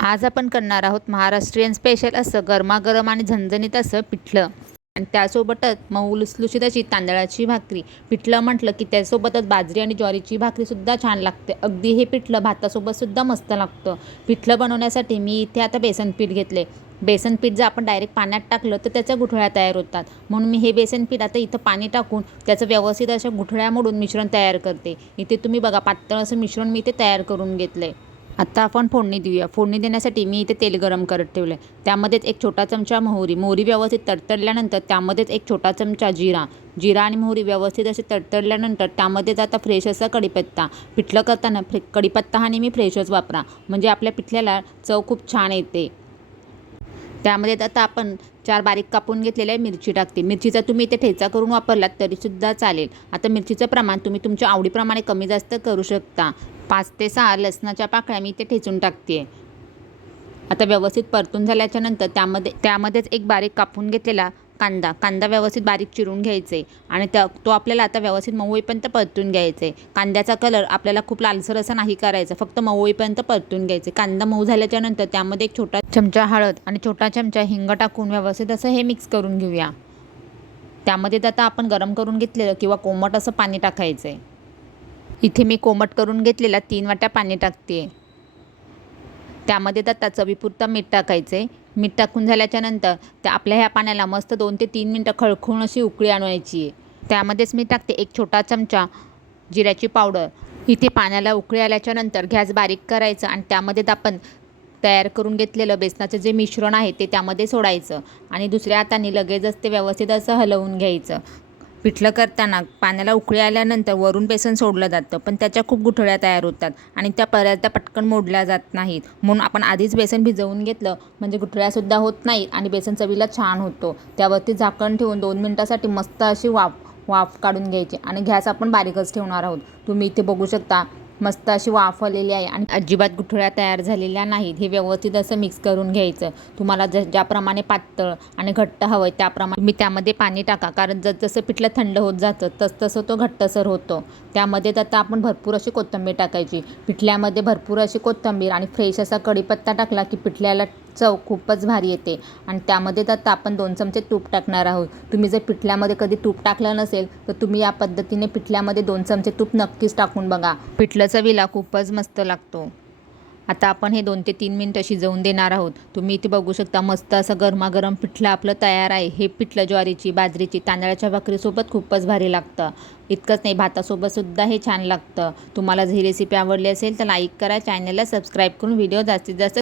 आज आपण करणार आहोत महाराष्ट्रीयन स्पेशल असं गरमागरम आणि झणझणीत असं पिठलं. आणि त्यासोबतच मऊ लुसलुशीत अशी तांदळाची भाकरी. पिठलं म्हटलं की त्यासोबतच बाजरी आणि ज्वारीची भाकरीसुद्धा छान लागते. अगदी हे पिठलं भातासोबतसुद्धा मस्त लागतं. पिठलं बनवण्यासाठी मी इथे आता बेसन पीठ घेतले. बेसन पीठ जर आपण डायरेक्ट पाण्यात टाकलं तर त्याच्या गुठळ्या तयार होतात. म्हणून मी हे बेसन पीठ आता इथं पाणी टाकून त्याचं व्यवस्थित अशा गुठळ्या मोडून मिश्रण तयार करते. इथे तुम्ही बघा पातळ असं मिश्रण मी इथे तयार करून घेतलं आहे आत्ता आपण फोडणी देऊया. फोडणी देण्यासाठी मी इथे तेल गरम करत ठेवलं आहे त्यामध्येच एक छोटा चमचा मोहरी. मोहरी व्यवस्थित तडतडल्यानंतर त्यामध्येच एक छोटा चमचा जिरा. जिरा आणि मोहरी व्यवस्थित असे तडतडल्यानंतर त्यामध्येच आता फ्रेश असा कढीपत्ता पिठलं करताना फ्रे कडीपत्ता हा नेहमी फ्रेशच वापरा. म्हणजे आपल्या पिठल्याला चव खूप छान येते. त्यामध्ये आता आपण चार बारीक कापून घेतलेल्या मिरची टाकते. मिरचीचा तुम्ही इथे ठेचा करून वापरलात तरीसुद्धा चालेल. आता मिरचीचं प्रमाण तुम्ही तुमच्या आवडीप्रमाणे कमी जास्त करू शकता. पाच ते सहा लसणाच्या पाकळ्या मी इथे ठेचून टाकते. आता व्यवस्थित परतून झाल्याच्यानंतर त्यामध्ये त्यामध्येच एक बारीक कापून घेतलेला कांदा. कांदा व्यवस्थित बारीक चिरून घ्यायचे आणि त्या तो आपल्याला आता व्यवस्थित मऊ होईपर्यंत परतून घ्यायचे. कांद्याचा कलर आपल्याला खूप लालसर असा नाही करायचा. फक्त मऊ होईपर्यंत परतून घ्यायचे. कांदा मऊ झाल्याच्यानंतर त्यामध्ये एक छोटा चमचा हळद आणि छोटा चमचा हिंग टाकून व्यवस्थित असं हे मिक्स करून घेऊया. त्यामध्ये आता आपण गरम करून घेतलेलं किंवा कोमट असं पाणी टाकायचं आहे इथे मी कोमट करून घेतलेला तीन वाट्या पाणी टाकते त्यामध्ये आता चवीपुरता मीठ टाकायचं आहे मीठ टाकून झाल्याच्यानंतर त्या आपल्या ह्या पाण्याला मस्त दोन ते तीन मिनटं खळखळून अशी उकळी आणवायची आहे त्यामध्येच मी टाकते एक छोटा चमचा जिऱ्याची पावडर. इथे पाण्याला उकळी आल्याच्यानंतर गॅस बारीक करायचं आणि त्यामध्ये आपण तयार करून घेतलेलं बेसनाचं जे मिश्रण आहे ते त्यामध्ये सोडायचं आणि दुसऱ्या हाताने लगेचच ते व्यवस्थित असं हलवून घ्यायचं. पिठलं करताना पाण्याला उकळी आल्यानंतर वरून बेसन सोडलं जातं पण त्याच्या खूप गुठळ्या तयार होतात आणि त्या बऱ्याचदा पटकन मोडल्या जात नाहीत. म्हणून आपण आधीच बेसन भिजवून घेतलं म्हणजे गुठळ्यासुद्धा होत नाहीत आणि बेसन चवीला छान होतो. त्यावरती झाकण ठेवून दोन मिनटासाठी मस्त अशी वाफ वाफ काढून घ्यायची आणि गॅस आपण बारीकच ठेवणार आहोत. तुम्ही इथे बघू शकता मस्त अशी वाफ आलेली आहे आणि अजिबात गुठळ्या तयार झालेल्या नाहीत. हे व्यवस्थित असं मिक्स करून घ्यायचं. तुम्हाला ज ज्याप्रमाणे पातळ आणि घट्ट हवं आहे त्याप्रमाणे तुम्ही त्यामध्ये पाणी टाका. कारण जसं पिठलं थंड होत जातं तस तसं तो घट्टसर होतो. त्यामध्ये आता आपण भरपूर अशी कोथिंबीर टाकायची. पिठल्यामध्ये भरपूर अशी कोथिंबीर आणि फ्रेश असा कढीपत्ता टाकला की पिठल्याला चव खूपच भारी येते. आणि त्यामध्ये आता आपण दोन चमचे तूप टाकणार आहोत. तुम्ही जर पिठल्यामध्ये कधी तूप टाकलं नसेल तर तुम्ही या पद्धतीने पिठल्यामध्ये दोन चमचे तूप नक्कीच टाकून बघा. पिठलं चवीला खूपच मस्त लागतो. आता आपण हे दोन ते तीन मिनटं शिजवून देणार आहोत. तुम्ही इथे बघू शकता मस्त असं गरमागरम पिठलं आपलं तयार आहे. हे पिठलं ज्वारीची बाजरीची तांदळाच्या भाकरीसोबत खूपच भारी लागतं. इतकंच नाही भातासोबतसुद्धा हे छान लागतं. तुम्हाला ही रेसिपी आवडली असेल तर लाईक करा चॅनलला सबस्क्राईब करून व्हिडिओ जास्तीत जास्त